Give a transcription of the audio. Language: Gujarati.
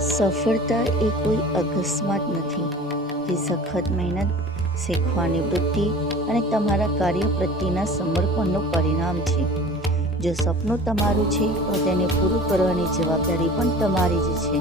સફળતા એ કોઈ અકસ્માત નથી, તે સખત મહેનત, શીખવાની વૃત્તિ અને તમારા કાર્ય પ્રત્યેના સમર્પણનું પરિણામ છે. જો સપનું તમારું છે તો તેને પૂરું કરવાની જવાબદારી પણ તમારી જ છે.